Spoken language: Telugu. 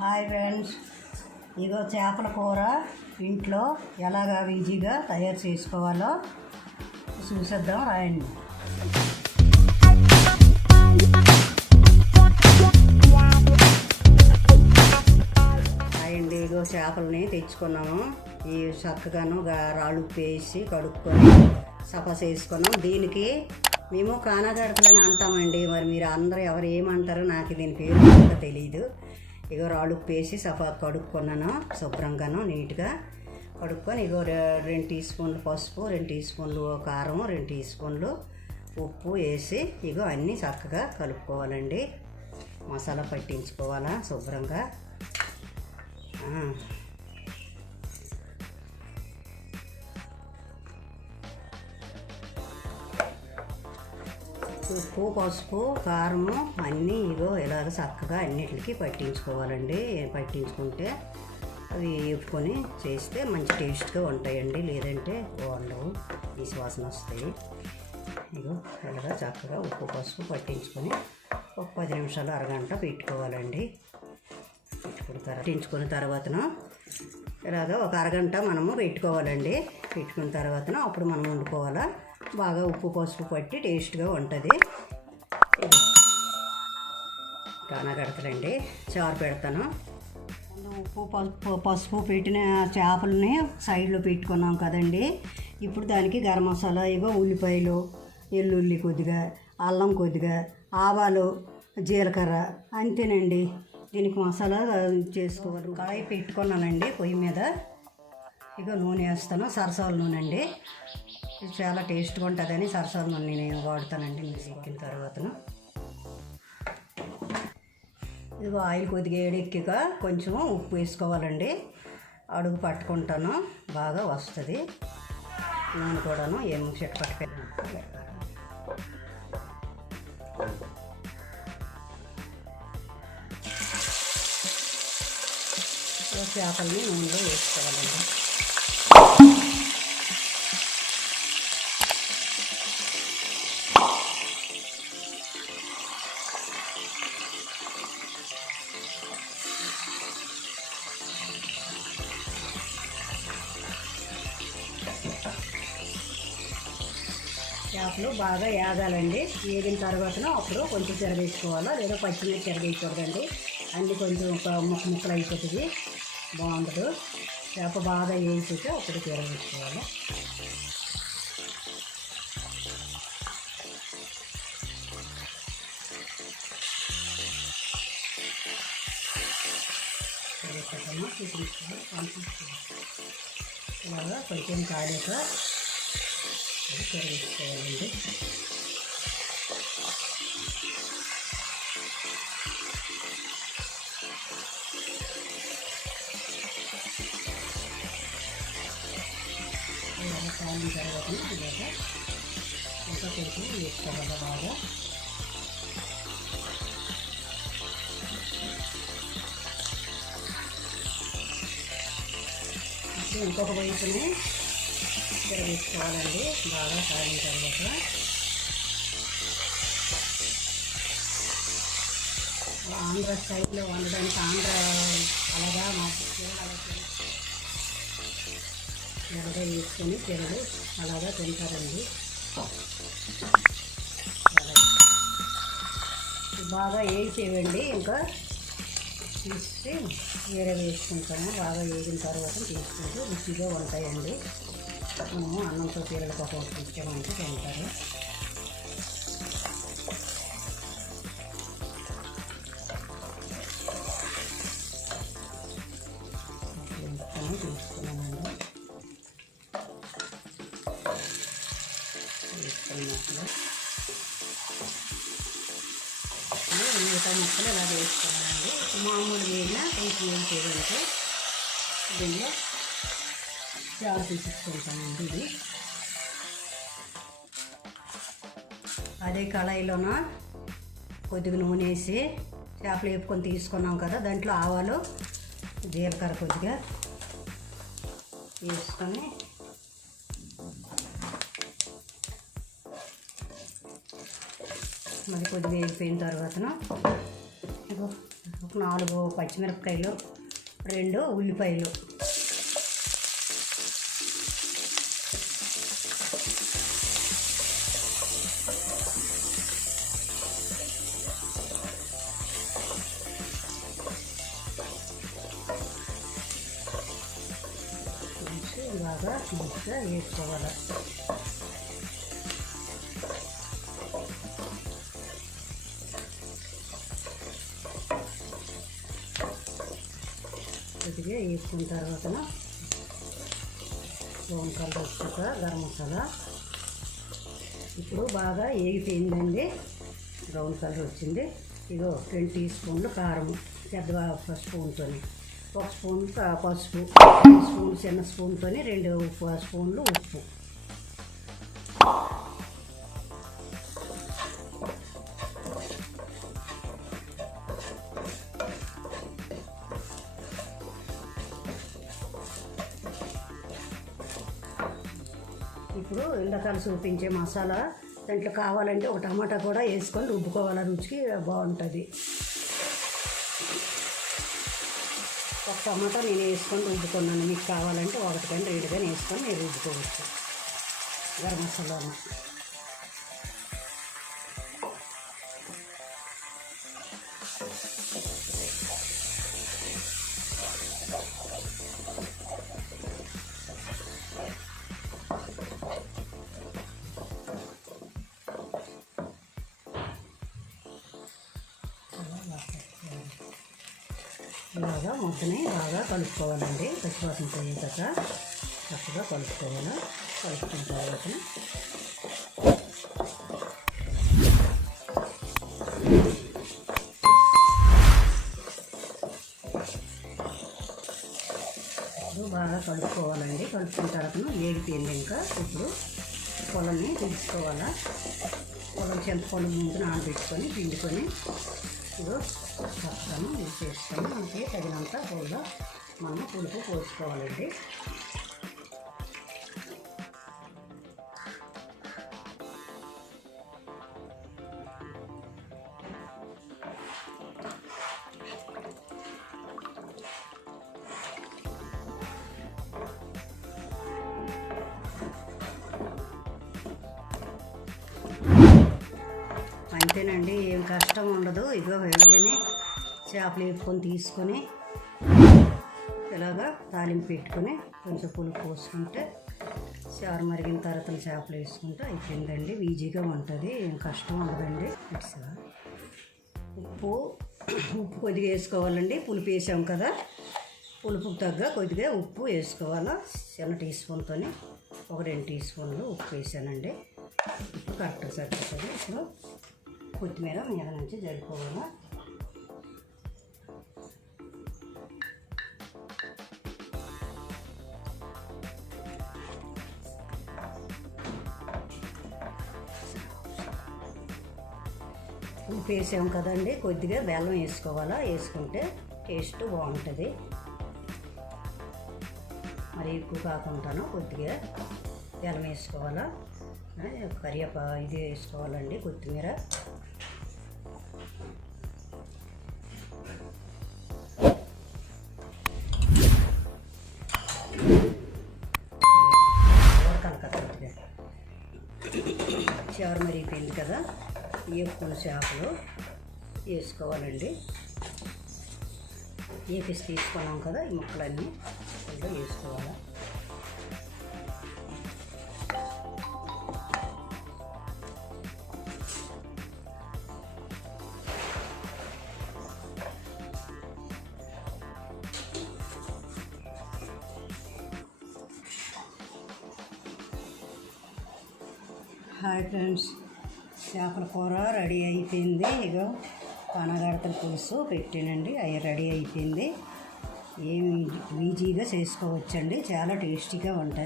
Hi friends. ఇగో చేపల కూర ఇంట్లో ఎలాగా ఈజీగా తయారు చేసుకోవాలో చూసేద్దాం రాయండి. రాయండి ఇగో చేపలని తెచ్చుకున్నాము. ఈ చక్కగాను రాళ్ళు వేసి కడుక్కొని సఫా చేసుకున్నాం. దీనికి మేము కానాగడకలని అంటామండి. మరి మీరు అందరూ ఎవరు ఏమంటారో నాకు దీని పేరు కూడా తెలియదు ఇగో రాళ్ళు ఉప్పు వేసి సఫా కడుక్కున్నాను శుభ్రంగాను నీట్గా కడుక్కొని ఇగో రెండు టీ స్పూన్లు పసుపు రెండు టీ స్పూన్లు కారం రెండు టీ స్పూన్లు ఉప్పు వేసి ఇగో అన్నీ చక్కగా కలుపుకోవాలండి. మసాలా పట్టించుకోవాలా శుభ్రంగా? ఉప్పు పసుపు కారము అన్నీ ఇగో ఇలాగ చక్కగా అన్నిటికి పట్టించుకోవాలండి. పట్టించుకుంటే అవి వేపుకొని చేస్తే మంచి టేస్ట్గా ఉంటాయండి. లేదంటే బాగుండవు. విశ్వాసం వాసన వస్తాయి. ఇగో ఇలాగ చక్కగా ఉప్పు పసుపు పట్టించుకొని ఒక పది నిమిషాలు అరగంట పెట్టుకోవాలండి. పెట్టుకున్న తర్వాత పట్టించుకున్న తర్వాతను ఇలాగ ఒక అరగంట మనము పెట్టుకోవాలండి. పెట్టుకున్న తర్వాత అప్పుడు మనం వండుకోవాలా? బాగా ఉప్పు పసుపు పట్టి టేస్ట్గా ఉంటుంది. కానగడతలండి చారు పెడతాను. ఉప్పు పసుపు పసుపు పెట్టిన చేపలని సైడ్లో పెట్టుకున్నాం కదండి. ఇప్పుడు దానికి గరం మసాలా ఇగో ఉల్లిపాయలు ఎల్లుల్లి కొద్దిగా అల్లం కొద్దిగా ఆవాలు జీలకర్ర అంతేనండి. దీనికి మసాలా చేసుకోవాలి. కళాయి పెట్టుకున్నానండి పొయ్యి మీద. ఇక నూనె వేస్తాను. సరసాల నూనె అండి. చాలా టేస్ట్గా ఉంటుందని సరసాల నూనె నేను వాడతానండి మీరు ఎక్కిన తర్వాతను. ఇదిగో ఆయిల్ కొద్దిగా ఏడెక్కిక కొంచెం ఉప్పు వేసుకోవాలండి. అడుగు పట్టుకుంటాను బాగా వస్తుంది. నూనె కూడాను ఏం చెట్టు పట్టుకెళ్ళి చేపల్ని నూనెలో వేసుకోవాలండి. చేపలు బాగా ఏగాలండి ఏగిన తర్వాతనో అప్పుడు కొంచెం తిరగేసుకోవాలా లేదా పచ్చిమిర్చి తిరగేయకూడదండి అన్ని కొంచెం ఒక ముక్క ముక్కలు అయిపోతుంది. బాగుండదు. చేప బాగా వేసేసి అప్పుడు తిరగేసుకోవాలి తిరగేసుకుంటాము, ఇలాగా కొంచెం కాలేక తిరగేసుకోవాలండి ఇలాగ కాలిన తర్వాత ఇలాగ ఒక కొంచెం వేసుకోవాలి బాగా? ఇంకొక వైపుని వేసుకోవాలండి బాగా కాలిన తర్వాత ఆంధ్ర స్టైల్లో వండడానికి ఆంధ్ర అలాగా మా అలాగా వేసుకొని పెరుగు అలాగా తింటారండి. బాగా వేయించేయండి. ఇంకా తీసి వేరే వేసుకుంటాము. బాగా వేగిన తర్వాత తీసుకుంటూ రుచిగా ఉంటాయండి. మనము అన్నంతో పిల్లలకి ఒక ఇచ్చామంటే తింటారు. తీసుకున్నామండి వేసుకున్నట్లు మిగతా ముక్కలు ఇలా వేసుకోవాలండి మామూలు కొంచెం ఏం చేయాలంటే దీనిలో చారు తీసేసుకుంటానండి ఇది అదే కళాయిలోన కొద్దిగా నూనె వేసి చేపలు వేపుకొని తీసుకున్నాం కదా దాంట్లో ఆవాలు జీలకర్ర కొద్దిగా వేసుకొని మరి కొద్దిగా వేగిపోయిన తర్వాతన ఒక నాలుగు పచ్చిమిరపకాయలు రెండు ఉల్లిపాయలు. వేసి బాగా మంచిగా వేసుకోవాలి కొద్దిగా వేసుకున్న తర్వాత బ్రౌన్ కలర్ వచ్చాక గరం మసాలా. ఇప్పుడు బాగా ఏగిపోయిందండి. బ్రౌన్ కలర్ వచ్చింది. ఇదో రెండు టీ స్పూన్లు కారం పెద్ద స్పూన్తో ఒక స్పూన్ పసుపు స్పూన్ చిన్న స్పూన్తో రెండు ఉప్పు స్పూన్లు ఉప్పు. ఇప్పుడు ఇందాకాలు చూపించే మసాలా దాంట్లో కావాలంటే ఒక టమాటా కూడా వేసుకొని రుబ్బుకోవాలి. రుచికి బాగుంటుంది. ఒక టమాటా నేను వేసుకొని రుబ్బుకున్నాను. మీకు కావాలంటే ఒకటి కానీ రెండు కానీ వేసుకొని మీరు రుబ్బుకోవచ్చు. గరం మసాలాను. ఇలాగా ముద్దని బాగా కలుపుకోవాలండి. పచ్చివాసన పోయేదాక చక్కగా కలుపుకోవాలి. కలుపుకున్న తర్వాత ఇప్పుడు బాగా కలుపుకోవాలండి. కలుపుకున్న తర్వాత వేగిపోయింది ఇంకా. ఇప్పుడు పొలంని తీసుకోవాలా పొలం చింతపండు ముందు నానబెట్టుకొని పిండుకొని ఇదో కలుపుతాము ఇది చేస్తాము మనకి తగినంత కూడా మనము పులుపు పోసుకోవాలండి. అంతేనండి ఏం కష్టం ఉండదు. ఇదిగో వెళ్ళగానే చేపలు వేపుకొని తీసుకొని ఇలాగా తాలింపు పెట్టుకొని కొంచెం పులుపు పోసుకుంటే చారు మరిగిన తర్వాత చేపలు వేసుకుంటే అయిపోయిందండి. ఈజీగా ఉంటుంది ఏం కష్టం ఉండదండి. ఇట్సా uh, ఉప్పు ఉప్పు కొద్దిగా వేసుకోవాలండి. పులుపు వేసాం కదా పులుపుకు తగ్గ కొద్దిగా ఉప్పు వేసుకోవాలా. చిన్న టీ స్పూన్తో ఒక రెండు టీ స్పూన్లు ఉప్పు వేసానండి. ఉప్పు కరెక్ట్గా సరిపోతుంది. ఇప్పుడు కొత్తిమీర మీద నుంచి జరుపుకోవాలా. ఉప్పు వేసాం కదండి కొద్దిగా బెల్లం వేసుకోవాలా. వేసుకుంటే టేస్ట్ బాగుంటుంది. మరి ఎక్కువ కాకుండాను కొద్దిగా బెల్లం వేసుకోవాలా. ఆ, కరివేపా ఇది వేసుకోవాలండి కొత్తిమీర. చారు మరిగిపోయింది కదా. వేపుకున్న చేపలు వేసుకోవాలండి. వేపేసి తీసుకున్నాం కదా ఈ ముక్కలన్నీ అందులో వేసుకోవాలి. Hi friends. చేపల కూర రెడీ అయిపోయింది. ఇగో పనగడతల పులుసు పెట్టానండి. అవి రెడీ అయిపోయింది. ఏమి ఈజీగా చేసుకోవచ్చండి. చాలా టేస్టీగా ఉంటుంది.